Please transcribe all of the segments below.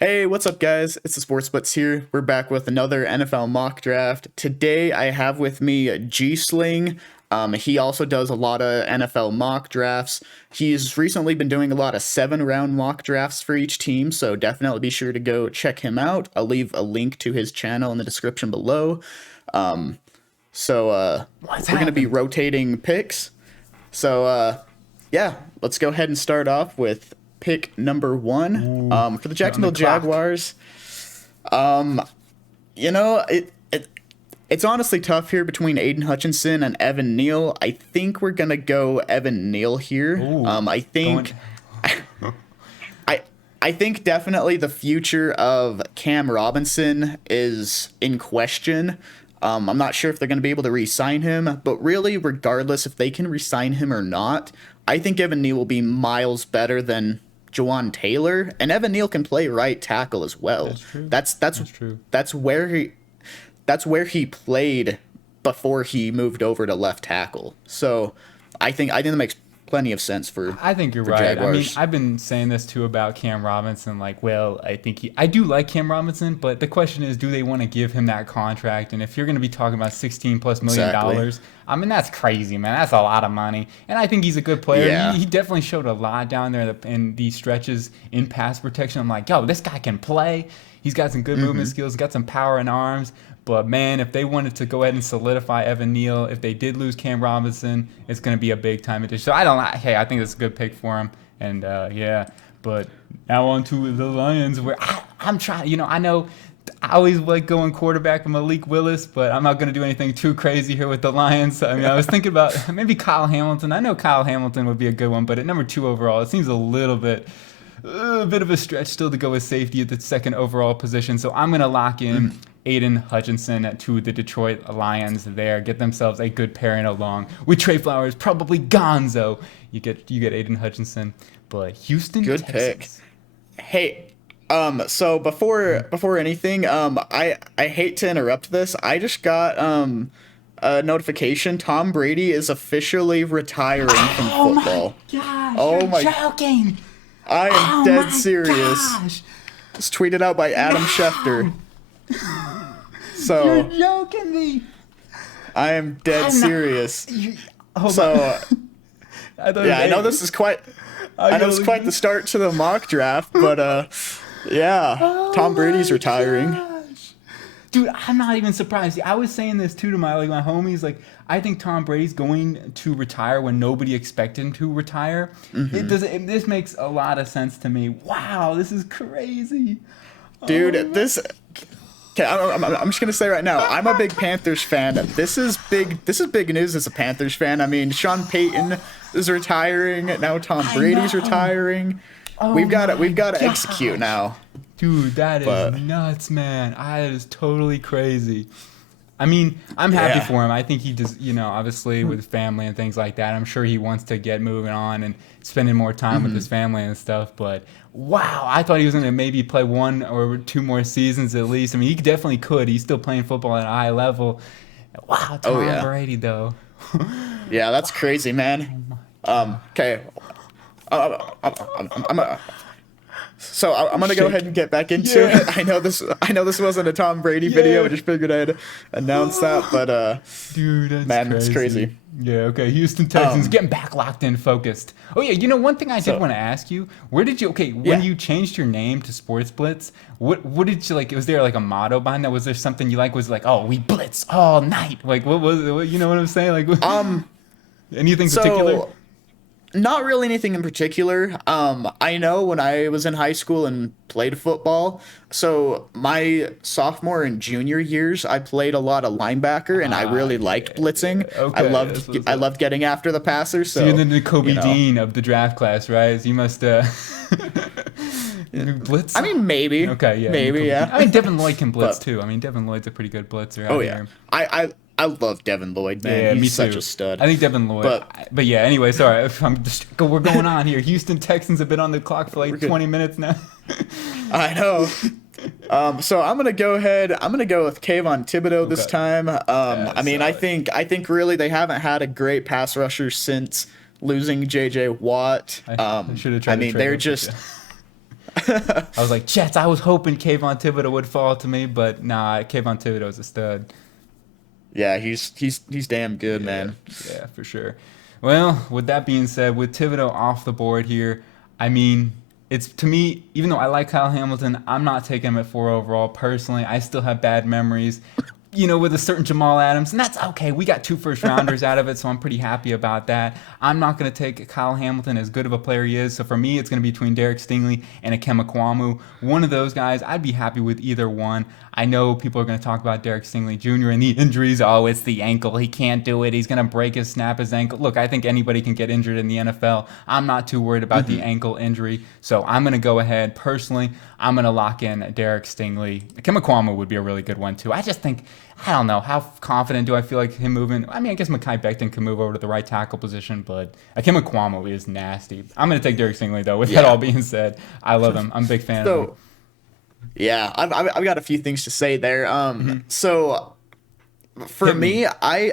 Hey, what's up, guys? It's the Sports Blitz here. We're back with another NFL mock draft. Today, I have with me Gsling. He also does a lot of NFL mock drafts. He's recently been doing a lot of 7-round mock drafts for each team, so definitely be sure to go check him out. I'll leave a link to his channel in the description below. Um, we're going to be rotating picks. Yeah, let's go ahead and start off with pick number one. For the Jacksonville Jaguars. Um, it's honestly tough here between Aiden Hutchinson and Evan Neal. I think we're gonna go Evan Neal here. I think I I think definitely the future of Cam Robinson is in question. I'm not sure if they're going to be able to re-sign him, but really, regardless if they can re-sign him or not, I think Evan Neal will be miles better than Jawan Taylor, and Evan Neal can play right tackle as well. That's true. That's true. That's where he played before he moved over to left tackle. So I think that makes plenty of sense for I think you're for right. Jaguars. I mean, I've been saying this too about Cam Robinson. Like, well, I do like Cam Robinson, but the question is, do they want to give him that contract? And if you're going to be talking about 16 plus million dollars, I mean, that's crazy, man. That's a lot of money. And I think he's a good player. Yeah. He definitely showed a lot down there in these stretches in pass protection. I'm like, yo, this guy can play. He's got some good movement skills, got some power in arms. But man, if they wanted to go ahead and solidify Evan Neal, if they did lose Cam Robinson, it's going to be a big time addition. So I think that's a good pick for him. And yeah, but now on to the Lions, where I'm trying. I know I always like going quarterback with Malik Willis, but I'm not going to do anything too crazy here with the Lions. I mean, I was thinking about maybe Kyle Hamilton. I know Kyle Hamilton would be a good one, but at number 2 overall, it seems a bit of a stretch still to go with safety at the second overall position. So I'm going to lock in Aiden Hutchinson to the Detroit Lions there. Get themselves a good pairing along with Trey Flowers, probably Gonzo. You get Aiden Hutchinson. But Houston, Good Texans. pick. Hey, so before anything, I hate to interrupt this. I just got a notification. Tom Brady is officially retiring from football. Gosh, Oh you're my- joking. I am Oh dead my serious. gosh. It's tweeted out by Adam Schefter. You're So joking me. I am dead I'm not- serious. Hold on. So I thought yeah, I know it- this is quite. I know it's quite the start to the mock draft, but yeah, Tom Brady's retiring. Gosh. Dude, I'm not even surprised. I was saying this too to my homies. Like, I think Tom Brady's going to retire when nobody expected him to retire. This makes a lot of sense to me. Wow, this is crazy. Dude, this. Okay, I'm just gonna say right now, I'm a big Panthers fan. This is big. This is big news as a Panthers fan. I mean, Sean Payton is retiring now. Tom Brady's know. retiring. Oh We've got to my execute gosh. now. Dude, that is But- nuts, man. That is totally crazy. I mean, I'm happy Yeah. for him. I think he just, obviously with family and things like that, I'm sure he wants to get moving on and spending more time with his family and stuff. But wow, I thought he was going to maybe play 1 or 2 more seasons at least. I mean, he definitely could. He's still playing football at a high level. Wow, Tom yeah. Brady, though. Yeah, that's crazy, man. Okay. I'm gonna go ahead and get back into it. I know this wasn't a Tom Brady video. I just figured I'd announce that, but Dude, that's man, it's crazy. Yeah, okay. Houston Texans getting back locked in, focused. Oh yeah, one thing I did want to ask you. Where did you when you changed your name to Sports Blitz, what did you like? Was there like a motto behind that? Was there something you like? Was it like, oh, we blitz all night? Like what was it? You know what I'm saying? Like anything particular? So not really anything in particular. I know when I was in high school and played football, so my sophomore and junior years, I played a lot of linebacker, and I really liked blitzing. Okay, that's what's I up. loved getting after the passer. So You're the Kobe you know. Dean of the draft class, right? So you must blitz. I mean, maybe. Okay, yeah. maybe, Kobe yeah. Dean. I mean, Devin Lloyd can blitz But- too. I mean, Devin Lloyd's a pretty good blitzer. Oh out yeah, here. I love Devin Lloyd, man. Yeah, me He's too. such a stud. I think Devin Lloyd. But yeah, anyway, sorry. We're going on here. Houston Texans have been on the clock for like good. 20 minutes now. I know. So I'm gonna go ahead. I'm gonna go with Kayvon Thibodeau this Okay. time. I mean, I solid. think really they haven't had a great pass rusher since losing J.J. Watt. I should have tried I to mean, trade they're up with just. you. I was like, Jets. I was hoping Kayvon Thibodeau would fall to me, but nah, Kayvon Thibodeau's a stud. Yeah, he's damn good, Yeah, man. yeah, for sure. Well, with that being said, with Thibodeau off the board here, I mean, it's to me, even though I like Kyle Hamilton, I'm not taking him at 4 overall. Personally, I still have bad memories, with a certain Jamal Adams, and that's okay. We got 2 first rounders out of it, so I'm pretty happy about that. I'm not going to take Kyle Hamilton, as good of a player he is. So for me, it's going to be between Derek Stingley and Ikem Ekwonu. One of those guys, I'd be happy with either one. I know people are going to talk about Derek Stingley Jr. and the injuries. Oh, it's the ankle. He can't do it. He's going to snap his ankle. Look, I think anybody can get injured in the NFL. I'm not too worried about the ankle injury. So I'm going to go ahead. Personally, I'm going to lock in Derek Stingley. Ikem Ekwonu would be a really good one, too. I just think, I don't know, how confident do I feel like him moving? I mean, I guess Mekhi Becton can move over to the right tackle position, but Ikem Ekwonu is nasty. I'm going to take Derek Stingley, though. With that all being said, I love him. I'm a big fan of him. Yeah, I've got a few things to say there. So for me, I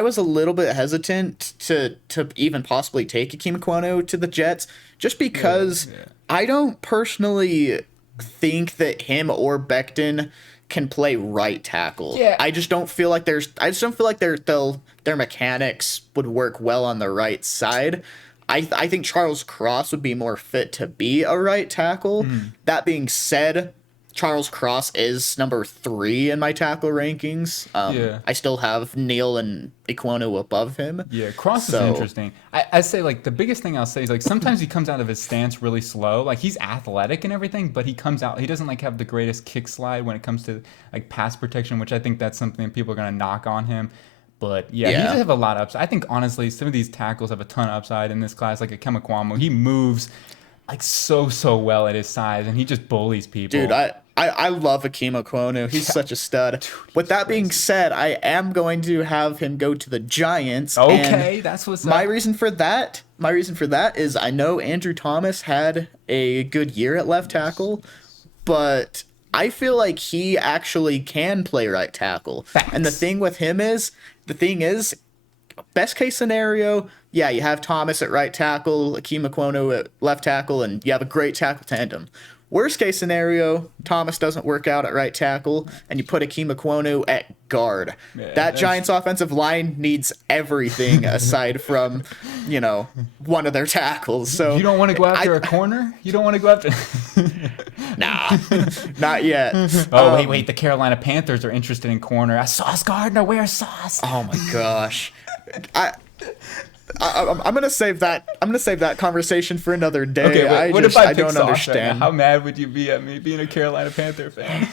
was a little bit hesitant to even possibly take Ikem Ekwonu to the Jets, just because I don't personally think that him or Becton can play right tackle. Yeah. I just don't feel like their mechanics would work well on the right side. I think Charles Cross would be more fit to be a right tackle. That being said, Charles Cross is number 3 in my tackle rankings. I still have Neal and Ekwonu above him. Yeah, Cross is interesting. I say, like, the biggest thing I'll say is, like, sometimes he comes out of his stance really slow. Like, he's athletic and everything, but he doesn't, like, have the greatest kick slide when it comes to, like, pass protection, which I think that's something people are going to knock on him. But, he does have a lot of upside. I think, honestly, some of these tackles have a ton of upside in this class. Like, Ikem Ekwonu, he moves, like, so well at his size, and he just bullies people. Dude, I love Ikem Ekwonu. He's such a stud. Dude, with that being said, I am going to have him go to the Giants. Okay, that's what's up. My reason for that is I know Andrew Thomas had a good year at left tackle, but I feel like he actually can play right tackle. Facts. And the thing is, best case scenario, yeah, you have Thomas at right tackle, Ikem Ekwonu at left tackle, and you have a great tackle tandem. Worst case scenario, Thomas doesn't work out at right tackle, and you put Ikem Ekwonu at guard. That Giants offensive line needs everything aside from, one of their tackles. So you don't want to go after a corner? You don't want to go after... Nah, not yet. Oh, wait, the Carolina Panthers are interested in corner. Sauce Gardner, where's Sauce? Oh my gosh. I'm gonna save that. I'm gonna save that conversation for another day. Okay, what if I don't Sauce understand. Right, how mad would you be at me being a Carolina Panther fan?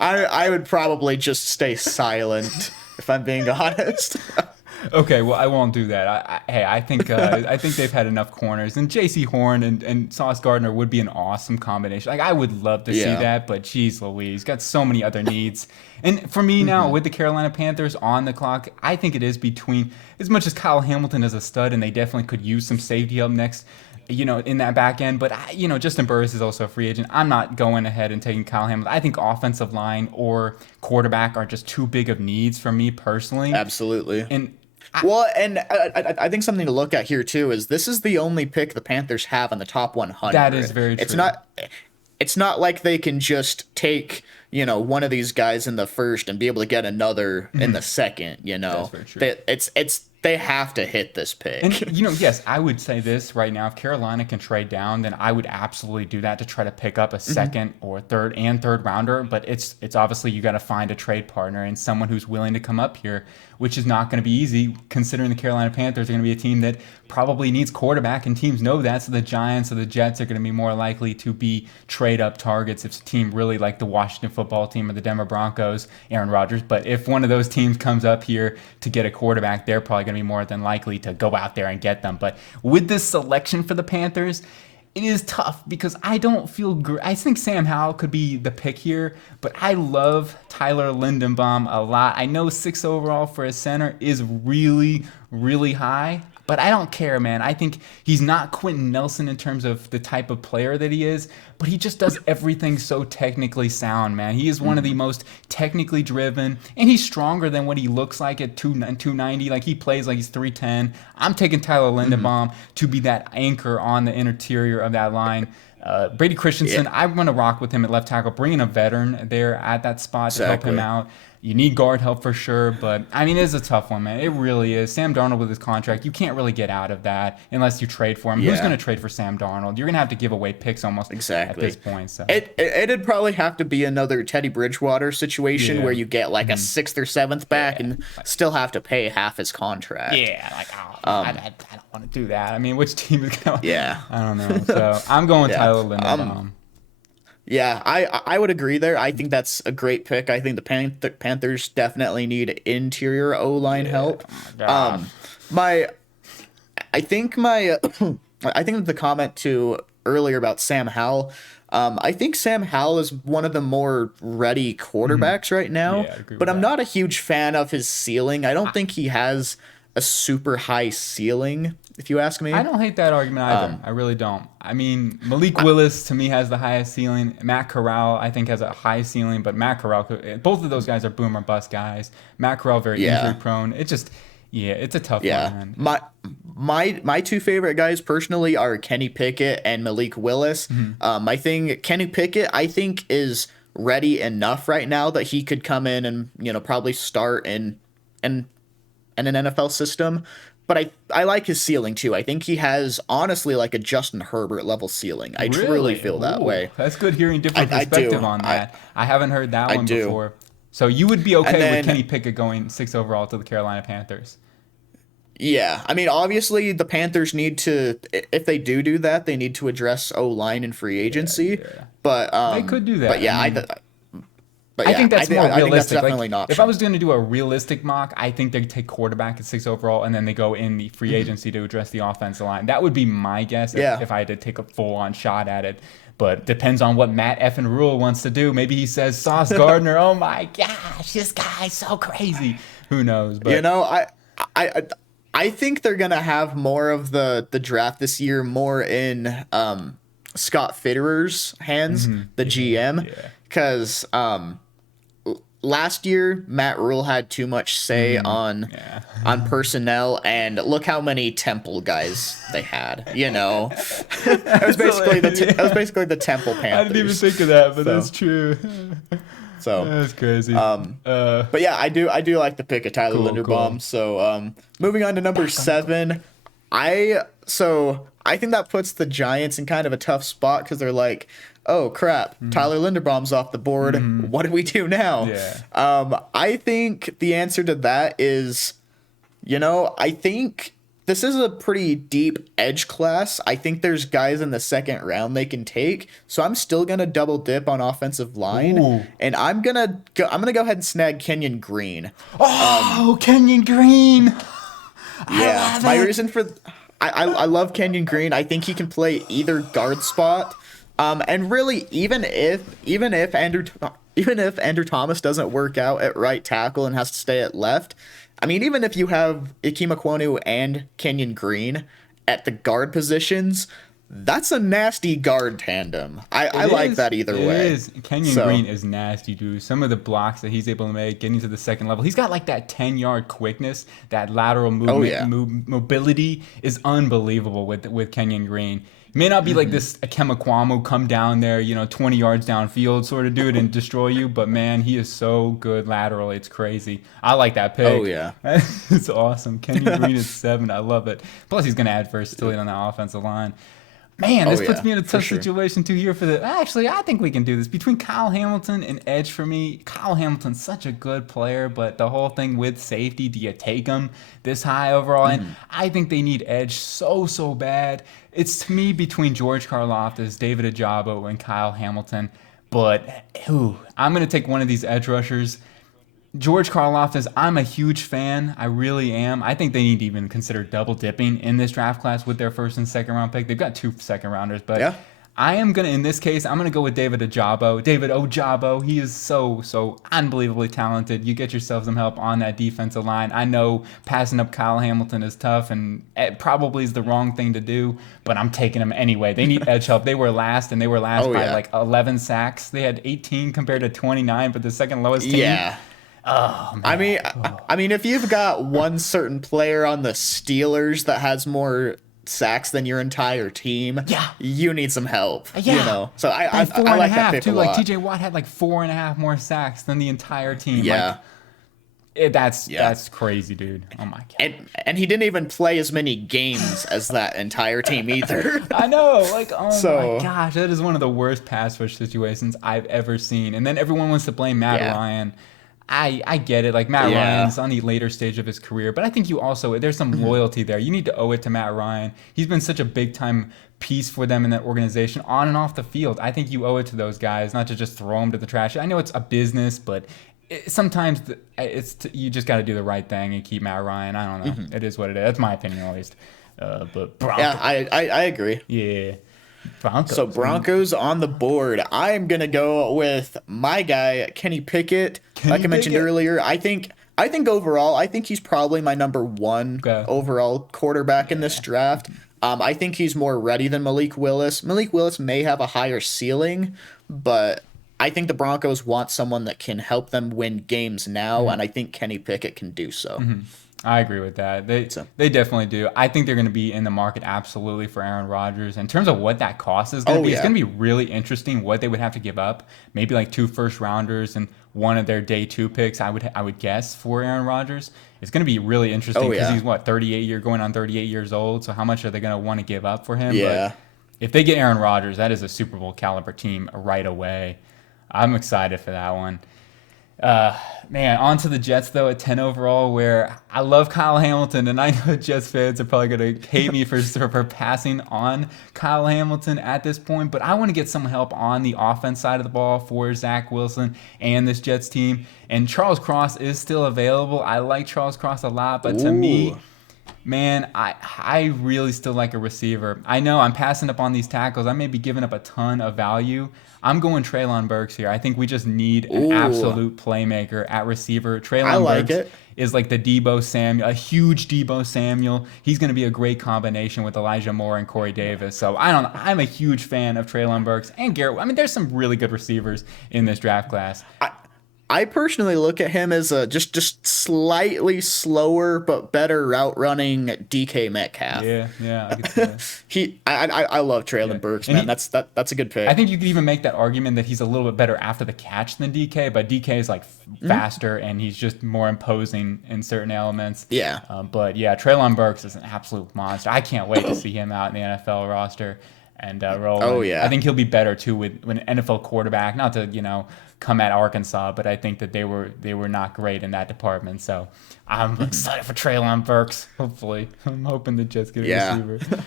I would probably just stay silent if I'm being honest. Okay, well, I won't do that. I think they've had enough corners, and J.C. Horn and Sauce Gardner would be an awesome combination. Like, I would love to see that, but geez Louise, he's got so many other needs. And for me now, with the Carolina Panthers on the clock, I think it is between, as much as Kyle Hamilton is a stud, and they definitely could use some safety up next, in that back end. But, Justin Burris is also a free agent. I'm not going ahead and taking Kyle Hamilton. I think offensive line or quarterback are just too big of needs for me personally. Absolutely. And I think something to look at here too is this is the only pick the Panthers have in the top 100. That is very true. It's not like they can just take one of these guys in the first and be able to get another in the second. That's very true. They have to hit this pick. And yes, I would say this right now: if Carolina can trade down, then I would absolutely do that to try to pick up a second or third rounder. But it's obviously you got to find a trade partner and someone who's willing to come up here, which is not going to be easy, considering the Carolina Panthers are going to be a team that probably needs quarterback, and teams know that. So the Giants or the Jets are going to be more likely to be trade-up targets if it's a team really like the Washington football team or the Denver Broncos, Aaron Rodgers. But if one of those teams comes up here to get a quarterback, they're probably going to be more than likely to go out there and get them. But with this selection for the Panthers, it is tough because I don't feel great. I think Sam Howell could be the pick here, but I love Tyler Lindenbaum a lot. I know 6 overall for a center is really, really high, but I don't care, man. I think he's not Quentin Nelson in terms of the type of player that he is, but he just does everything so technically sound, man. He is one of the most technically driven, and he's stronger than what he looks like at 290. Like, he plays like he's 310. I'm taking Tyler Lindenbaum to be that anchor on the interior of that line. Brady Yeah, Christensen, I want to rock with him at left tackle, bringing a veteran there at that spot to help him exactly. out. You need guard help for sure, but I mean, it's a tough one, man. It really is. Sam Darnold with his contract, you can't really get out of that unless you trade for him. Who's going Yeah, to trade for Sam Darnold? You're going to have to give away picks almost at this exactly. point. So, It'd probably have to be another Teddy Bridgewater situation yeah. where you get like a sixth or seventh back Yeah. and still have to pay half his contract. Yeah, like, oh, I don't want to do that. I mean, which team is going to. Yeah. I don't know. So, I'm going Yeah. Tyler Linderbaum. Yeah, I would agree there. I think that's a great pick. I think the Panthers definitely need interior O-line help. Oh my gosh. My I think my I think the comment to earlier about Sam Howell. I think Sam Howell is one of the more ready quarterbacks right now, Yeah, I agree but with I'm that. not a huge fan of his ceiling. I don't think he has a super high ceiling, if you ask me. I don't hate that argument either. I really don't. I mean, Malik Willis to me has the highest ceiling. Matt Corral I think has a high ceiling, but Matt Corral, both of those guys are boom or bust guys. Matt Corral very Yeah. injury prone. It just, yeah, it's a tough Yeah. one. Man. My two favorite guys personally are Kenny Pickett and Malik Willis. I think Kenny Pickett I think is ready enough right now that he could come in and probably start in an NFL system. But I like his ceiling too. I think he has honestly like a Justin Herbert level ceiling. I truly feel that Ooh, way. That's good hearing different I do. perspective on that. I haven't heard that one do. before. So you would be okay then- with Kenny Pickett going 6 overall to the Carolina Panthers? Yeah, I mean, obviously the Panthers need to, if they do that, they need to address O-line and free agency. Yeah. But They could do that. But yeah, I mean, but I yeah, think that's more I think that's realistic. definitely Like, an if I option. was going to do a realistic mock, I think they'd take quarterback at 6 overall, and then they go in the free agency to address the offensive line. That would be my guess Yeah. if I had to take a full-on shot at it. But depends on what Matt effing Rule wants to do. Maybe he says Sauce Gardner. Oh my gosh, this guy's so crazy. Who knows? But I I think they're gonna have more of the draft this year more in Scott Fitterer's hands, the GM, Yeah. because last year Matt Rule had too much say on personnel, and look how many Temple guys they had. It was basically the Temple Panthers. I didn't even think of that, but So- that's true. So That's crazy. but yeah, I do like the pick of Tyler Cool, Linderbaum. cool. So moving on to number 7, I think that puts the Giants in kind of a tough spot because they're like, oh crap, Tyler Linderbaum's off the board. What do we do now? Yeah. I think the answer to that is, I think this is a pretty deep edge class. I think there's guys in the second round they can take. So I'm still gonna double dip on offensive line, Ooh. and I'm gonna go ahead and snag Kenyon Green. Oh, Kenyon Green. Yeah, love my it. reason for I love Kenyon Green. I think he can play either guard spot. And really, even if Andrew Thomas doesn't work out at right tackle and has to stay at left, I mean, even if you have Ikem Ekwonu and Kenyon Green at the guard positions, that's a nasty guard tandem. I like that either way. It is. Kenyon Green is nasty, dude. Some of the blocks that he's able to make, getting to the second level. He's got like that 10-yard quickness, that lateral movement, yeah. mobility is unbelievable with Kenyon Green. He may not be like this Ikem Ekwonu come down there, 20 yards downfield sort of dude and destroy you, but man, he is so good laterally. It's crazy. I like that pick. Oh, yeah. It's awesome. Kenyon Green is 7. I love it. Plus, he's going to add versatility on that offensive line. Man, this puts me in a tough situation too here for the. Actually, I think we can do this between Kyle Hamilton and edge for me. Kyle Hamilton's such a good player, but the whole thing with safety, do you take him this high overall? And I think they need edge so bad. It's to me between George Karlaftis, David Ajabo, and Kyle Hamilton. But I'm gonna take one of these edge rushers. George Karlaftis, I'm a huge fan. I really am. I think they need to even consider double dipping in this draft class with their first and second round pick. They've got 2 second rounders, but Yeah. I am going to, in this case, I'm going to go with David Ojabo. He is so unbelievably talented. You get yourself some help on that defensive line. I know passing up Kyle Hamilton is tough, and it probably is the wrong thing to do, but I'm taking him anyway. They need edge help. They were last by like 11 sacks. They had 18 compared to 29, but the second lowest team. Yeah. Oh, man. I mean, if you've got one certain player on the Steelers that has more sacks than your entire team, Yeah. you need some help. Yeah. You know, so I four I and a like that half pick too. a Like lot. TJ Watt had like 4.5 more sacks than the entire team. Yeah. Like that's crazy, dude. Oh my god. And he didn't even play as many games as that entire team either. I know, like, oh my So gosh, that is one of the worst pass rush situations I've ever seen. And then everyone wants to blame Matt yeah, Ryan. I get it. Like Matt yeah, Ryan's on the later stage of his career, but I think you also there's some loyalty there. You need to owe it to Matt Ryan. He's been such a big time piece for them in that organization on and off the field. I think you owe it to those guys not to just throw them to the trash. I know it's a business, but sometimes you just got to do the right thing and keep Matt Ryan. I don't know. It is what it is. That's my opinion at least. But Broncos, yeah. I agree. yeah, Broncos. So Broncos on the board. I'm gonna go with my guy Kenny Pickett. Like I mentioned Pickett. earlier, I think overall, I think he's probably my number one Okay. overall quarterback in this draft. I think he's more ready than Malik Willis. Malik Willis may have a higher ceiling, but I think the Broncos want someone that can help them win games now, and I think Kenny Pickett can do so. I agree with that. So They definitely do. I think they're going to be in the market absolutely for Aaron Rodgers. In terms of what that cost is going to Oh, be, it's yeah. going to be really interesting what they would have to give up. Maybe like 2 first rounders and one of their day 2 picks. I would guess for Aaron Rodgers. It's going to be really interesting Oh, because yeah. he's what 38 years old. So how much are they going to want to give up for him? Yeah. But if they get Aaron Rodgers, that is a Super Bowl caliber team right away. I'm excited for that one. Man, on to the Jets, though, at 10 overall, where I love Kyle Hamilton, and I know Jets fans are probably going to hate me for passing on Kyle Hamilton at this point, but I want to get some help on the offense side of the ball for Zach Wilson and this Jets team. And Charles Cross is still available. I like Charles Cross a lot, but to me, Ooh. man, I really still like a receiver. I know I'm passing up on these tackles. I may be giving up a ton of value. I'm going Treylon Burks here. I think we just need an Ooh. absolute playmaker at receiver. I Treylon like Burks it. is like the Debo Samuel, a huge Debo Samuel. He's going to be a great combination with Elijah Moore and Corey Davis. So I'm a huge fan of Treylon Burks and Garrett. I mean, there's some really good receivers in this draft class. I personally look at him as a just slightly slower but better route running DK Metcalf. Yeah, I could see that. I love Treylon Burks, And man. That's a good pick. I think you could even make that argument that he's a little bit better after the catch than DK, but DK is like faster and he's just more imposing in certain elements. Yeah. But yeah, Treylon Burks is an absolute monster. I can't wait to see him out in the NFL roster and rolling. Oh, yeah. I think he'll be better too with an NFL quarterback. Not to come at Arkansas, but I think that they were not great in that department. So I'm excited for Treylon Burks. Hopefully, I'm hoping the Jets get a Yeah. receiver.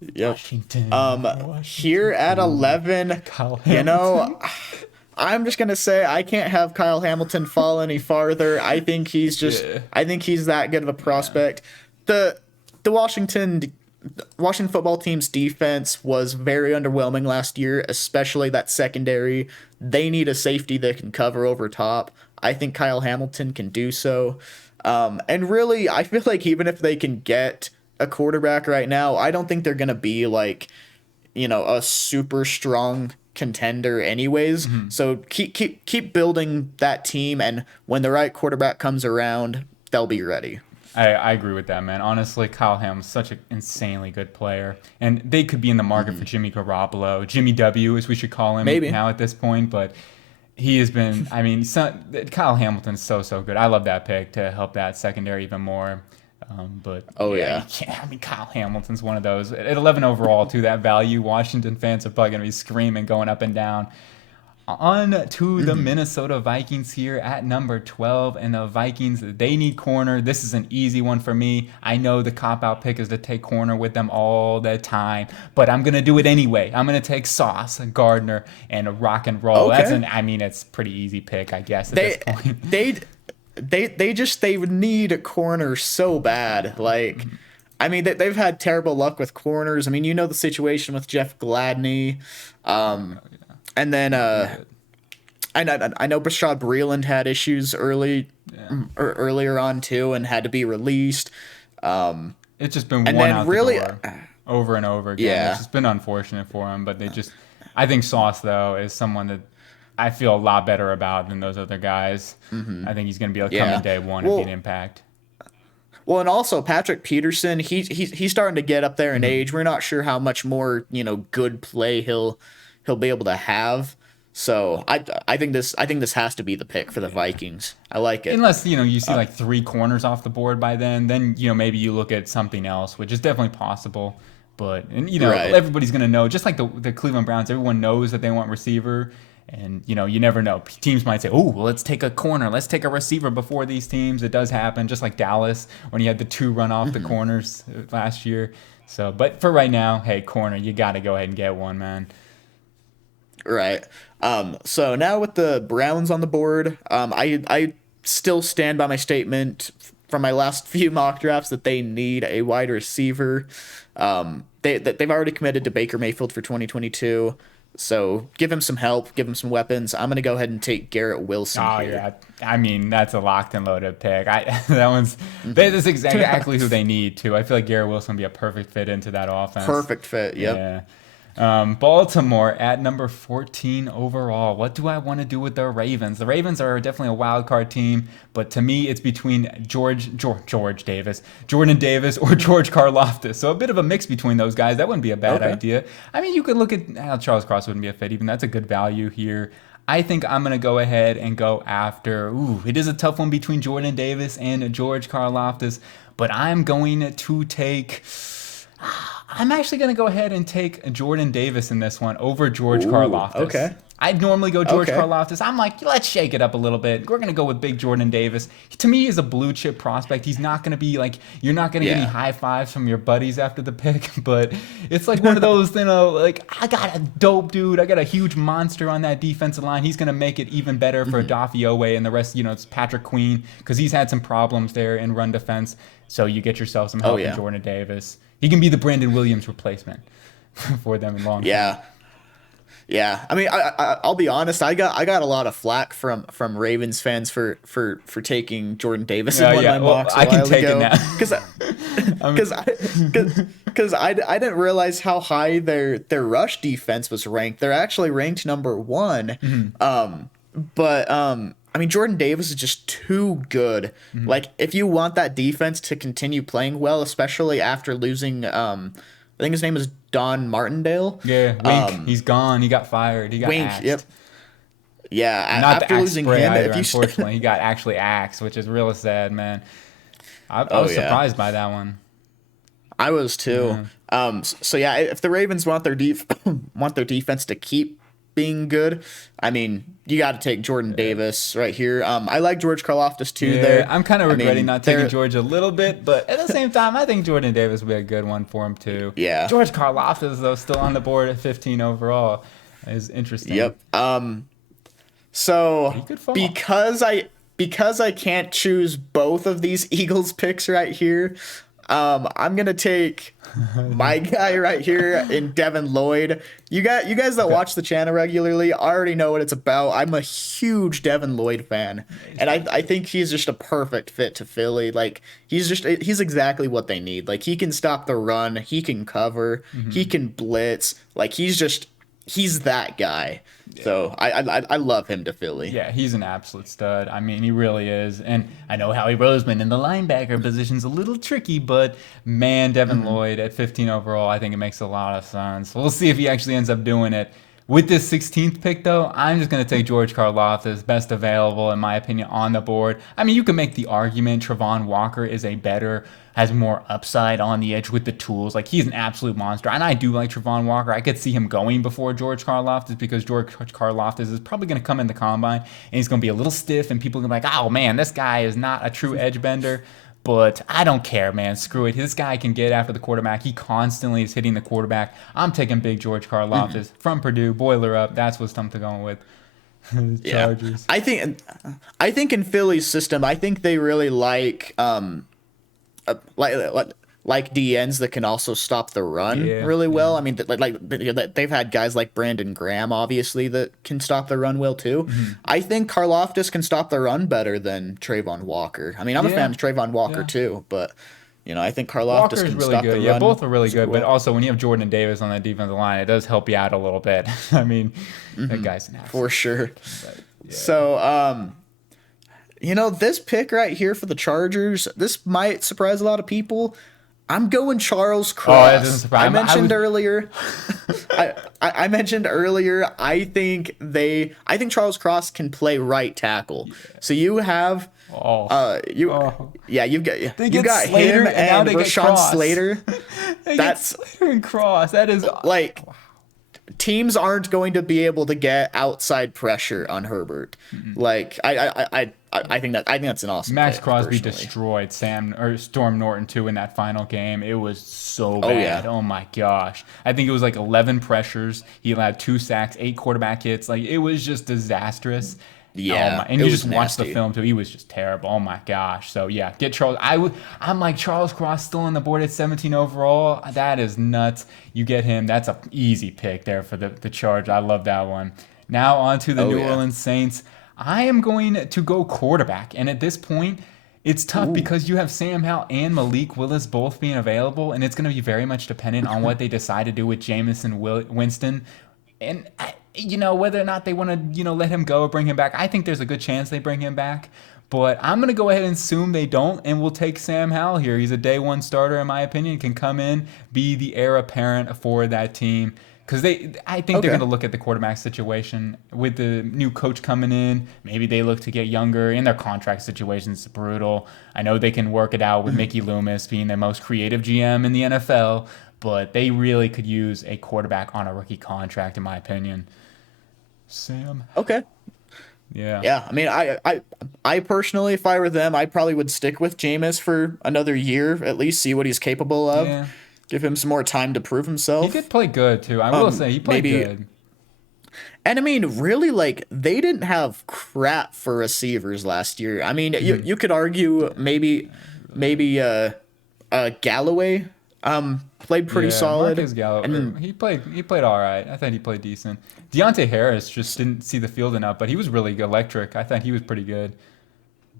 Yep. Washington. Here at 11, Kyle I'm just gonna say I can't have Kyle Hamilton fall any farther. I think he's that good of a prospect. The Washington football team's defense was very underwhelming last year, especially that secondary. They need a safety that can cover over top. I think Kyle Hamilton can do so. And really, I feel like even if they can get a quarterback right now, I don't think they're going to be like, a super strong contender anyways. So keep building that team, and when the right quarterback comes around, they'll be ready. I agree with that, man. Honestly, Kyle Ham's such an insanely good player. And they could be in the market for Jimmy Garoppolo, Jimmy W, as we should call him Maybe. now at this point. But he has been, Kyle Hamilton's so good. I love that pick to help that secondary even more. But yeah. you can't, Kyle Hamilton's one of those. At 11 overall, to that value, Washington fans are probably going to be screaming, going up and down. On to the Minnesota Vikings here at number 12. And the Vikings, they need corner. This is an easy one for me. I know the cop-out pick is to take corner with them all the time, but I'm going to do it anyway. I'm going to take Sauce, Gardner, and a rock and roll. Okay. It's a pretty easy pick, I guess, at this point. They would need a corner so bad. Like, I mean, they've had terrible luck with corners. I mean, the situation with Jeff Gladney. And then I know Bashaud Breeland had issues earlier on too, and had to be released. It's just been And one then out really- the door over and over again. Yeah. It's just been unfortunate for him, but I think Sauce, though, is someone that I feel a lot better about than those other guys. I think he's going to be able to come in day one and be an impact. Well, and also Patrick Peterson, he's starting to get up there in age. We're not sure how much more, good play he'll be able to have. So I think this has to be the pick for the Vikings. I like it. Unless, you see like 3 corners off the board by then, maybe you look at something else, which is definitely possible. But, and Right. everybody's going to know, just like the Cleveland Browns, everyone knows that they want receiver. And, you never know. Teams might say, oh, well, let's take a corner. Let's take a receiver before these teams. It does happen, just like Dallas when you had the 2 run off the corners last year. So, but for right now, hey, corner, you got to go ahead and get one, man. Right. So now with the Browns on the board, I still stand by my statement from my last few mock drafts that they need a wide receiver. They've already committed to Baker Mayfield for 2022. So give him some help, give him some weapons. I'm going to go ahead and take Garrett Wilson here. Yeah. I mean, that's a locked and loaded pick. That's exactly who they need, too. I feel like Garrett Wilson would be a perfect fit into that offense. Perfect fit, yep. Yeah. Baltimore at number 14 overall. What do I want to do with the Ravens? The Ravens are definitely a wild card team, but to me, it's between Jordan Davis, or George Karlaftis. So a bit of a mix between those guys. That wouldn't be a bad idea. I mean, you could look at Charles Cross wouldn't be a fit. Even that's a good value here. I think I'm going to go ahead and go after. It is a tough one between Jordan Davis and George Karlaftis, but I'm going to take. I'm actually going to go ahead and take Jordan Davis in this one over George Karlaftis. Okay. I'd normally go George Karlaftis. I'm like, let's shake it up a little bit. We're going to go with big Jordan Davis. To me, he's a blue chip prospect. He's not going to be like, you're not going to get any high fives from your buddies after the pick, but it's like one of those, like, I got a dope dude. I got a huge monster on that defensive line. He's going to make it even better for Dafiowe and the rest, it's Patrick Queen, because he's had some problems there in run defense. So you get yourself some help in Jordan Davis. He can be the Brandon Williams replacement for them in long term. Yeah. I mean, I'll be honest. I got a lot of flack from Ravens fans for taking Jordan Davis in one of my mocks. I can take it now because I didn't realize how high their rush defense was ranked. They're actually ranked number 1. I mean, Jordan Davis is just too good. Like, if you want that defense to continue playing well, especially after losing, I think his name is Don Martindale. Yeah, Wink. He's gone. He got fired. He got axed. Yep. Yeah, not after losing him, either, unfortunately, he got actually axed, which is real sad, man. I was surprised by that one. I was too. Yeah. So yeah, if the Ravens want their defense to keep being good, I mean, you got to take Jordan Davis right here. I like George Karlaftis too. There, I'm kind of regretting not taking George a little bit, but at the same time, I think Jordan Davis would be a good one for him too. Yeah, George Karlaftis though still on the board at 15 overall is interesting. Yep. So because I can't choose both of these Eagles picks right here, I'm gonna take my guy right here in Devin Lloyd. You guys that watch the channel regularly already know what it's about. I'm a huge Devin Lloyd fan, and I think he's just a perfect fit to Philly. Like, he's exactly what they need. Like, he can stop the run, he can cover, he can blitz. Like, he's that guy. So I love him to Philly. Yeah, he's an absolute stud. I mean, he really is. And I know Howie Roseman in the linebacker position's a little tricky, but man, Devin Lloyd at 15 overall, I think it makes a lot of sense. We'll see if he actually ends up doing it. With this 16th pick, though, I'm just going to take George Karlaftis, best available, in my opinion, on the board. I mean, you can make the argument Travon Walker has more upside on the edge with the tools. Like, he's an absolute monster. And I do like Travon Walker. I could see him going before George Karlaftis because George Karlaftis is probably going to come in the combine and he's going to be a little stiff and people are going to be like, oh, man, this guy is not a true edge bender. But I don't care, man. Screw it. This guy can get after the quarterback. He constantly is hitting the quarterback. I'm taking big George Karlaftis from Purdue. Boiler up. That's what I'm going with. Chargers. Yeah. I think in Philly's system, I think they really like DNs that can also stop the run really well. Yeah. I mean, they've had guys like Brandon Graham, obviously, that can stop the run well too. I think Karlaftis can stop the run better than Travon Walker. I mean, I'm a fan of Travon Walker too, but I think Karlaftis can really stop good. the run. Yeah, both are really good, but also when you have Jordan Davis on that defensive line, it does help you out a little bit. I mean, that guy's an athlete. For sure. But, So, This pick right here for the Chargers, this might surprise a lot of people. I'm going Charles Oh, that doesn't Cross. surprise. Earlier. I mentioned earlier. I think Charles Cross can play right tackle. So you have, you've got Slater, him and now and they get Rashawn Cross. Slater. That's Slater and Cross. That is like. Teams aren't going to be able to get outside pressure on Herbert. Mm-hmm. Like I think that's an awesome. Max pick, Crosby personally. destroyed Storm Norton too in that final game. It was so bad. Oh my gosh! I think it was like 11 pressures. He allowed 2 sacks, 8 quarterback hits. Like it was just disastrous. Yeah, and you just watch the film too. He was just terrible. Oh my gosh! So yeah, get Charles. I'm like Charles Cross still on the board at 17 overall. That is nuts. You get him. That's an easy pick there for the Charge. I love that one. Now on to the New Orleans Saints. I am going to go quarterback, and at this point, it's tough because you have Sam Howell and Malik Willis both being available, and it's going to be very much dependent on what they decide to do with Jameson Winston. And whether or not they want to let him go or bring him back, I think there's a good chance they bring him back. But I'm going to go ahead and assume they don't, and we'll take Sam Howell here. He's a day one starter, in my opinion, can come in, be the heir apparent for that team. Because I think they're going to look at the quarterback situation with the new coach coming in. Maybe they look to get younger, and their contract situation's brutal. I know they can work it out with Mickey Loomis being the most creative GM in the NFL, but they really could use a quarterback on a rookie contract, in my opinion. Sam. Okay. Yeah. Yeah. I mean, I personally, if I were them, I probably would stick with Jameis for another year, at least see what he's capable of. Yeah. Give him some more time to prove himself. He did play good too. I will say he played good. And I mean, really, like they didn't have crap for receivers last year. I mean, you could argue maybe Galloway played pretty solid. Marcus Galloway, and he played all right. I thought he played decent. Deontay Harris just didn't see the field enough, but he was really electric. I thought he was pretty good.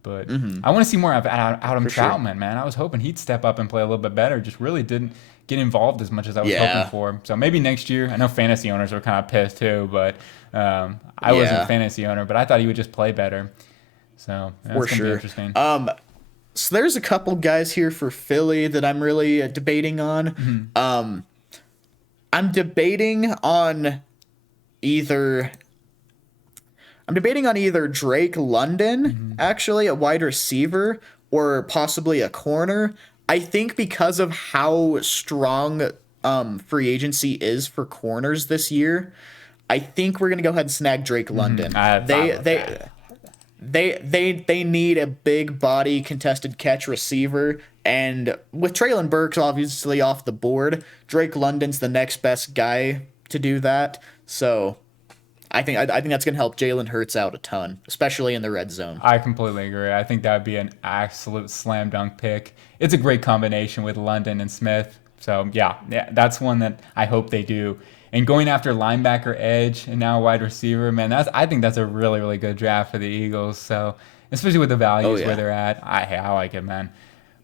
But I want to see more of Adam Troutman, man. I was hoping he'd step up and play a little bit better. Just really didn't get involved as much as I was hoping for. So maybe next year. I know fantasy owners are kind of pissed too, but I wasn't a fantasy owner, but I thought he would just play better. So that's going to be interesting. So there's a couple guys here for Philly that I'm really debating on. I'm debating on either Drake London, actually, a wide receiver, or possibly a corner. I think because of how strong free agency is for corners this year, I think we're gonna go ahead and snag Drake London. They need a big body contested catch receiver, and with Traylon Burks obviously off the board, Drake London's the next best guy to do that. So I think that's gonna help Jalen Hurts out a ton, especially in the red zone. I completely agree. I think that would be an absolute slam dunk pick. It's a great combination with London and Smith. So yeah, that's one that I hope they do. And going after linebacker, edge, and now wide receiver, man, I think that's a really, really good draft for the Eagles. So especially with the values where they're at, I like it, man.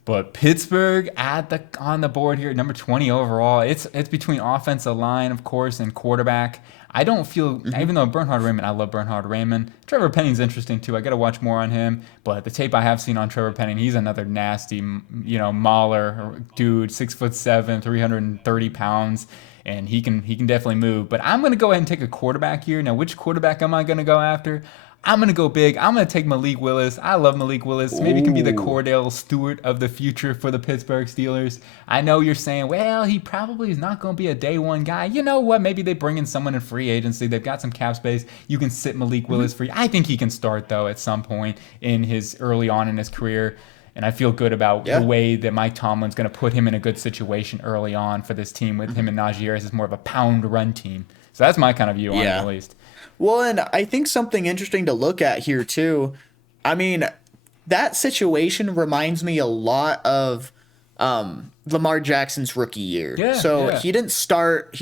But Pittsburgh on the board here, number 20 overall. It's between offensive line, of course, and quarterback. I don't feel, even though Bernhard Raymond, I love Bernhard Raymond. Trevor Penning's interesting too. I got to watch more on him. But the tape I have seen on Trevor Penning, he's another nasty, mauler dude, 6'7", 330 pounds. And he can definitely move. But I'm going to go ahead and take a quarterback here. Now, which quarterback am I going to go after? I'm going to go big. I'm going to take Malik Willis. I love Malik Willis. Maybe he can be the Cordell Stewart of the future for the Pittsburgh Steelers. I know you're saying, well, he probably is not going to be a day one guy. You know what? Maybe they bring in someone in free agency. They've got some cap space. You can sit Malik Willis free. I think he can start, though, at some point in his early on in his career. And I feel good about the way that Mike Tomlin's going to put him in a good situation early on for this team with him and Najee Harris is more of a pound run team. So that's my kind of view on it, at least. Well, and I think something interesting to look at here, too, I mean, that situation reminds me a lot of Lamar Jackson's rookie year. He didn't start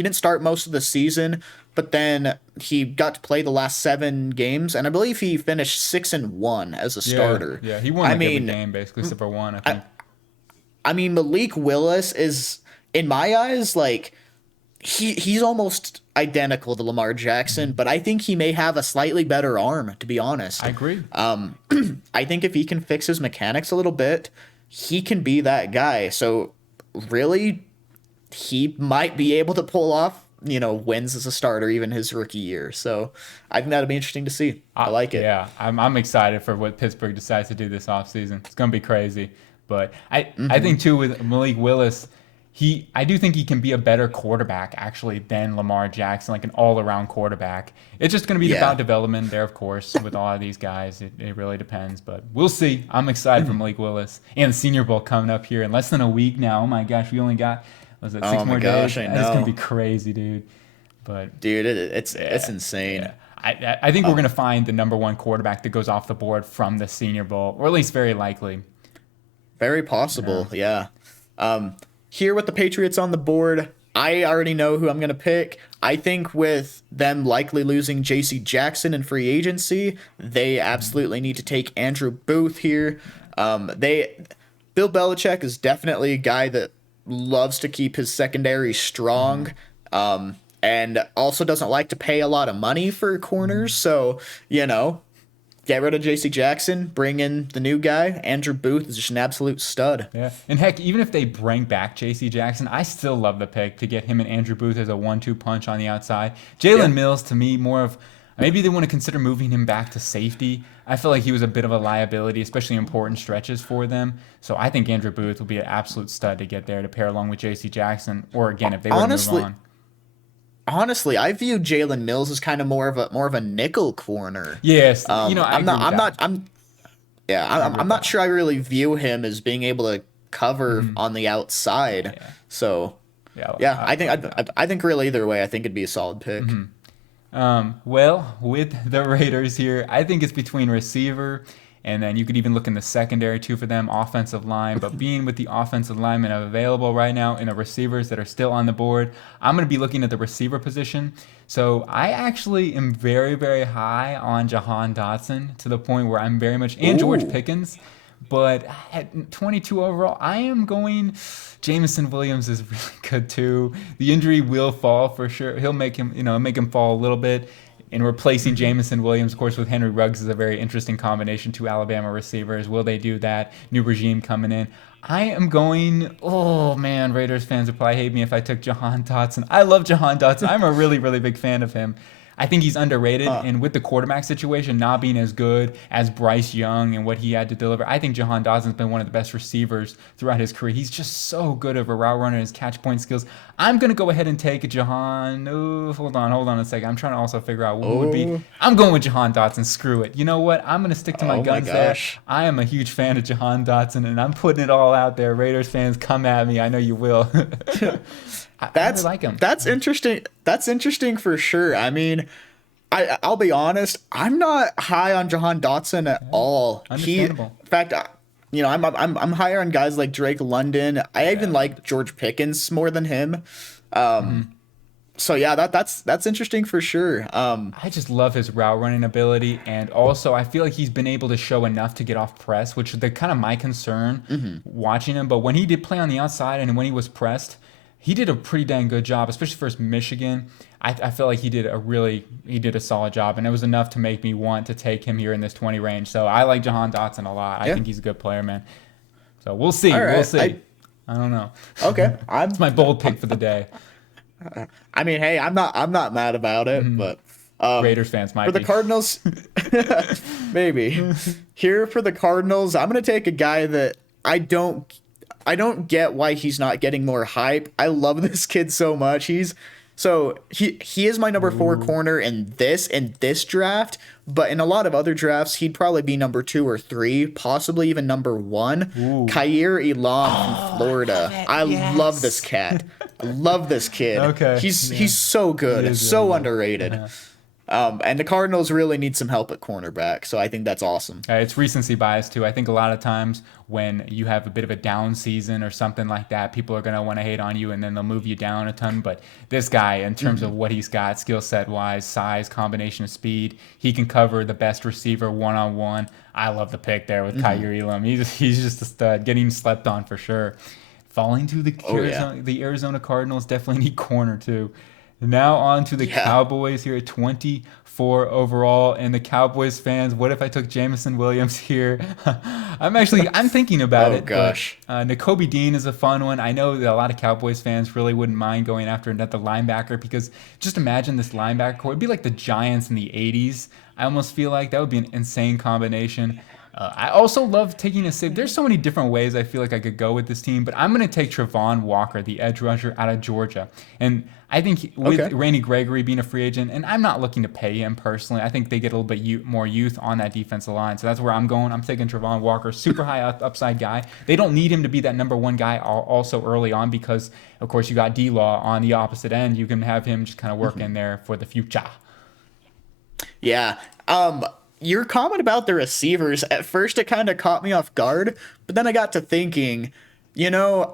most of the season, but then he got to play the last 7 games, and I believe he finished 6-1 as a starter. Yeah, he won every game basically except for one, I think. I mean, Malik Willis is, in my eyes, like he's almost identical to Lamar Jackson, but I think he may have a slightly better arm, to be honest. I agree. I think if he can fix his mechanics a little bit, he can be that guy. So really, he might be able to pull off, wins as a starter even his rookie year. So I think that'll be interesting to see. I like it. Yeah, I'm excited for what Pittsburgh decides to do this offseason. It's going to be crazy. But I think, too, with Malik Willis, I do think he can be a better quarterback, actually, than Lamar Jackson, like an all-around quarterback. It's just going to be about development there, of course, with all of these guys. It really depends. But we'll see. I'm excited for Malik Willis. And the Senior Bowl coming up here in less than a week now. Oh, my gosh. We only got, was it 6 more days? I know. It's going to be crazy, dude. But dude, it's insane. Yeah. I think we're going to find the number one quarterback that goes off the board from the Senior Bowl, or at least very likely. Very possible, yeah. Here with the Patriots on the board, I already know who I'm going to pick. I think with them likely losing J.C. Jackson in free agency, they absolutely need to take Andrew Booth here. Bill Belichick is definitely a guy that loves to keep his secondary strong, and also doesn't like to pay a lot of money for corners. So, get rid of J.C. Jackson, bring in the new guy. Andrew Booth is just an absolute stud. Yeah, and heck, even if they bring back J.C. Jackson, I still love the pick to get him and Andrew Booth as a 1-2 punch on the outside. Jalen Mills, to me, more of maybe they want to consider moving him back to safety. I feel like he was a bit of a liability, especially in important stretches for them. So I think Andrew Booth will be an absolute stud to get there to pair along with J.C. Jackson, or again, if they want to move on. Honestly, I view Jalen Mills as kind of more of a nickel corner. Yes, I'm not sure I really view him as being able to cover on the outside. Yeah. So, I think really either way, I think it'd be a solid pick. Well, with the Raiders here, I think it's between receiver, and then you could even look in the secondary too for them, offensive line. But being with the offensive linemen available right now and the receivers that are still on the board, I'm going to be looking at the receiver position. So I actually am very, very high on Jahan Dotson, to the point where I'm very much, and George Pickens. But at 22 overall, I am going Jameson Williams is really good too. The injury will fall for sure. He'll make him fall a little bit. And replacing Jameson Williams, of course, with Henry Ruggs is a very interesting combination. 2 Alabama receivers. Will they do that? New regime coming in. I am going, oh man, Raiders fans would probably hate me if I took Jahan Dotson. I love Jahan Dotson. I'm a really, really big fan of him. I think he's underrated, and with the quarterback situation not being as good as Bryce Young and what he had to deliver, I think Jahan Dotson's been one of the best receivers throughout his career. He's just so good of a route runner, his catch point skills. I'm going to go ahead and take Jahan. Oh, hold on a second. I'm trying to also figure out what would be. I'm going with Jahan Dotson. Screw it. You know what? I'm going to stick to my guns there. I am a huge fan of Jahan Dotson, and I'm putting it all out there. Raiders fans, come at me. I know you will. I really like him. That's interesting. That's interesting for sure. I mean, I'll be honest. I'm not high on Jahan Dotson at all. Understandable. In fact, I'm higher on guys like Drake London. I even like George Pickens more than him. So yeah, that's interesting for sure. I just love his route running ability, and also I feel like he's been able to show enough to get off press, which is kind of my concern watching him. But when he did play on the outside and when he was pressed, he did a pretty dang good job, especially for Michigan. I feel like he did a solid job, and it was enough to make me want to take him here in this 20 range. So I like Jahan Dotson a lot. I think he's a good player, man. So we'll see. Right. We'll see. I don't know. Okay, it's my bold pick for the day. I mean, hey, I'm not mad about it, but Raiders fans might for the Cardinals, maybe. Here for the Cardinals, I'm gonna take a guy that I don't get why he's not getting more hype. I love this kid so much. He is my number 4 corner in this draft, but in a lot of other drafts, he'd probably be number 2 or 3, possibly even number 1. Kaiir Elam from Florida. I love this cat. I love this kid. Okay. He's so good, so underrated. Yeah. And the Cardinals really need some help at cornerback, so I think that's awesome. It's recency bias, too. I think a lot of times when you have a bit of a down season or something like that, people are going to want to hate on you, and then they'll move you down a ton. But this guy, in terms of what he's got, skill set-wise, size, combination of speed, he can cover the best receiver one-on-one. I love the pick there with Kaiir Elam. He's just a stud, getting slept on for sure. falling to Oh yeah. The Arizona Cardinals. Definitely need corner too. Now on to the Yeah. Cowboys here at 24 overall. And the Cowboys fans, what if I took Jamison Williams here? I'm thinking about Oh it, but gosh. Nakobe Dean is a fun one. I know that a lot of Cowboys fans really wouldn't mind going after another linebacker because just imagine this linebacker core. It'd be like the Giants in the 80s. I almost feel like that would be an insane combination. I also love taking a save. There's so many different ways I feel like I could go with this team, but I'm going to take Travon Walker, the edge rusher out of Georgia. And I think with Okay. Randy Gregory being a free agent, and I'm not looking to pay him personally, I think they get a little bit more youth on that defensive line. So that's where I'm going. I'm taking Travon Walker, super high upside guy. They don't need him to be that number one guy also early on because, of course, you got D-Law on the opposite end. You can have him just kind of work in there for the future. Yeah. Your comment about the receivers, at first it kind of caught me off guard, but then I got to thinking,